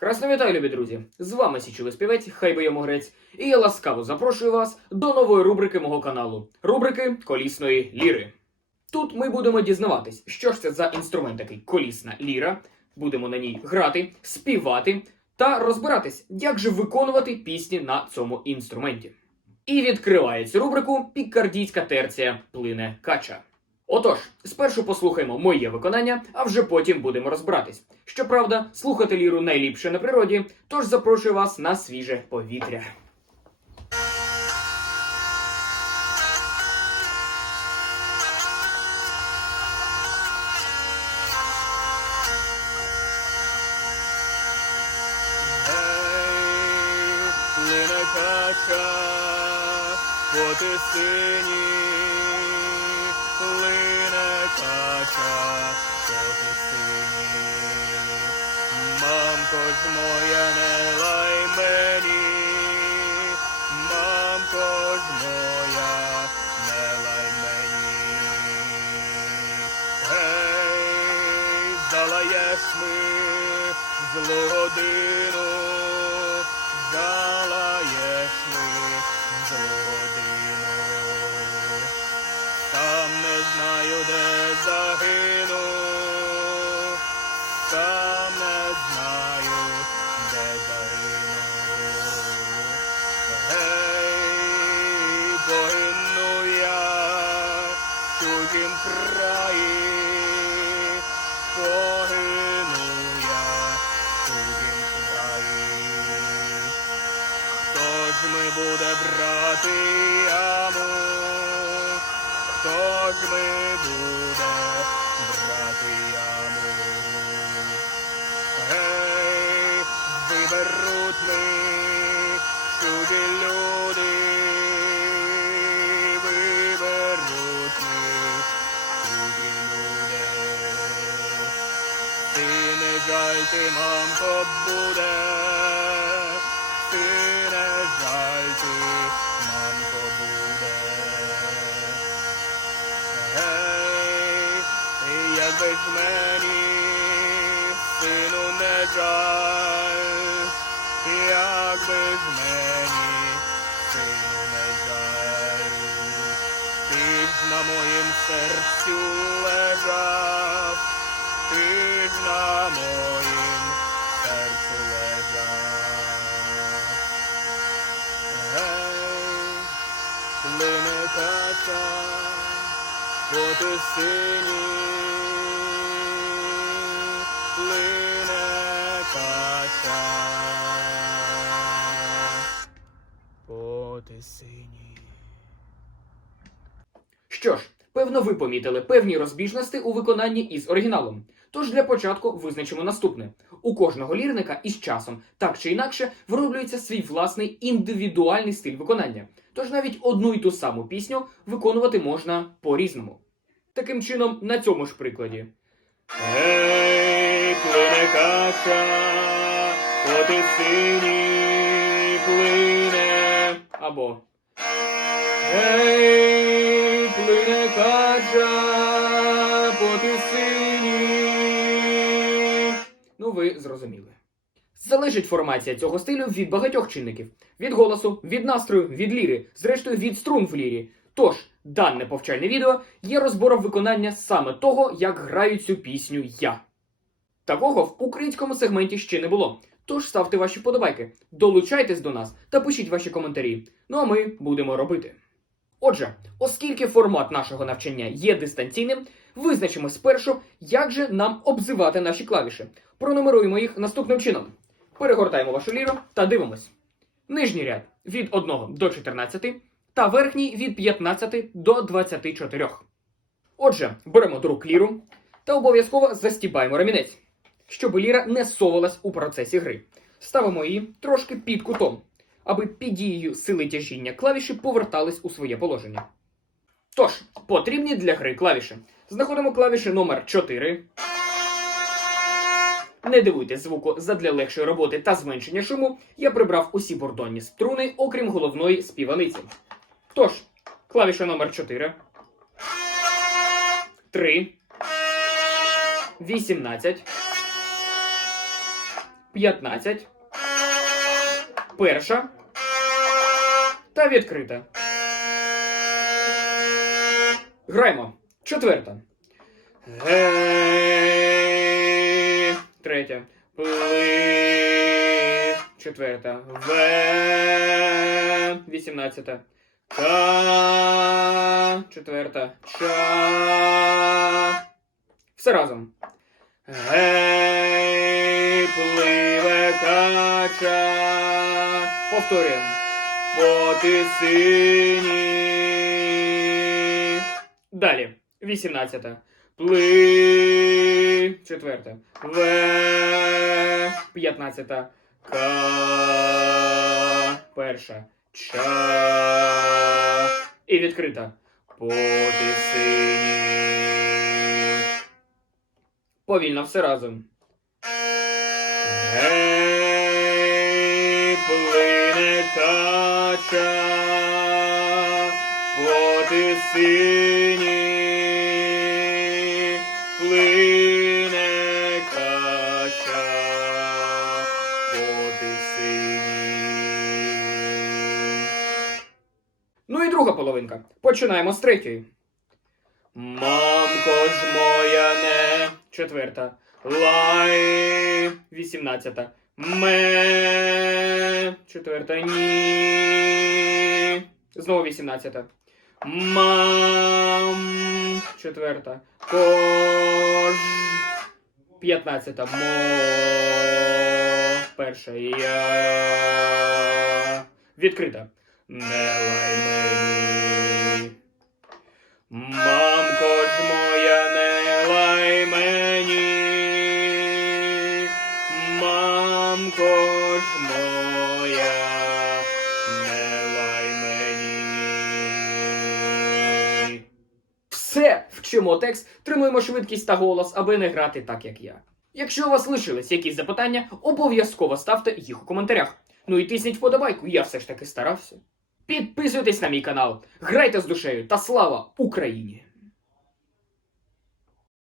Красно вітаю, любі друзі! З вами Січовий співець, хай би йому грець, і я ласкаво запрошую вас до нової рубрики мого каналу рубрики колісної ліри. Тут ми будемо дізнаватись, що ж це за інструмент такий колісна ліра. Будемо на ній грати, співати та розбиратись, як же виконувати пісні на цьому інструменті. І відкриває цю рубрику пікардійська терція плине кача. Отож, спершу послухаємо моє виконання, а вже потім будемо розбиратись. Щоправда, слухати ліру найліпше на природі, тож запрошую вас на свіже повітря. Гей, плине кача по тисині. Мамко ж моя, не лай мені, мамко ж моя, не лай мені. Гей, залаєш ми злу годину, залаєш ми злу годину. Не знаю, де загину, там не знаю, де загину. Гей, погину я в чужім Хто ми буде брати яму? Гей, виберуть ми чужі люди, виберуть ми чужі люди. Ти не жаль, ти, мамко, буде, ти якби мені, сину, не жаль, якби ж мені, сину, не жаль, ти ж на моїм серцю лежав, ти ж на моїм серцю лежав. Гей, плине кача по тисині, плине кача по тисині. Що ж, певно, ви помітили певні розбіжності у виконанні із оригіналом. Тож для початку визначимо наступне: у кожного лірника із часом, так чи інакше, вироблюється свій власний індивідуальний стиль виконання. Тож навіть одну й ту саму пісню виконувати можна по-різному. Таким чином, на цьому ж прикладі. Гей, плине кача, по тисині плине. Або Гей, плине кача, по тисині. Ну, ви зрозуміли. Залежить формація цього стилю від багатьох чинників: від голосу, від настрою, від ліри, зрештою від струн в лірі. Тож, дане повчальне відео є розбором виконання саме того, як граю цю пісню я. Такого в українському сегменті ще не було. Тож ставте ваші подобайки, долучайтесь до нас та пишіть ваші коментарі. Ну а ми будемо робити. Отже, оскільки формат нашого навчання є дистанційним, визначимо спершу, як же нам обзивати наші клавіші. Пронумеруємо їх наступним чином. Перегортаємо вашу ліру та дивимось. Нижній ряд від 1 до 14 та верхній від 15 до 24. Отже, беремо до рук ліру та обов'язково застібаємо ремінець, щоб ліра не совалась у процесі гри. Ставимо її трошки під кутом, аби під дією сили тяжіння клавіші повертались у своє положення. Тож, потрібні для гри клавіші. Знаходимо клавіші номер 4. Не дивуйтесь звуку задля легшої роботи та зменшення шуму. Я прибрав усі бордонні струни, окрім головної співаниці. Тож, клавіша номер 4. 3. 18. 15. Перша. Та відкрита. Граємо. Четверта. Третя. Четверта. Ве. Вісімнадцята. Ка. Четверта. Ча. Все разом. Гей, пливе кача. Повторюємо. Бо ти синій. Далі. 18. Пли. Четверта. В. 15. К. Перша. Ча. І відкрита. Бо ти синій. Повільно все разом. Гей, плине кача, води сині, плине кача, води сині. Ну і друга половинка. Починаємо з третьої. Мамко ж моя не четверта. Лай вісімнадцята. Ме четверта. Ні. Знову вісімнадцята. Мам четверта. Кож п'ятнадцята. Мо перша. Я відкрита. Не лай мені. Мамко Вчимо текст, тримуємо швидкість та голос, аби не грати так, як я. Якщо у вас лишились якісь запитання, обов'язково ставте їх у коментарях. Ну і тисніть вподобайку, я все ж таки старався. Підписуйтесь на мій канал, грайте з душею та слава Україні!